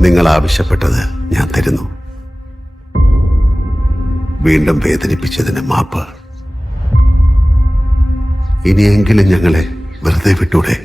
നിങ്ങൾ ആവശ്യപ്പെട്ടത് ഞാൻ തരുന്നു. വീണ്ടും വേദനിപ്പിച്ചതിന് മാപ്പ്. ഇനിയെങ്കിലും ഞങ്ങളെ വെറുതെ വിട്ടൂടെ?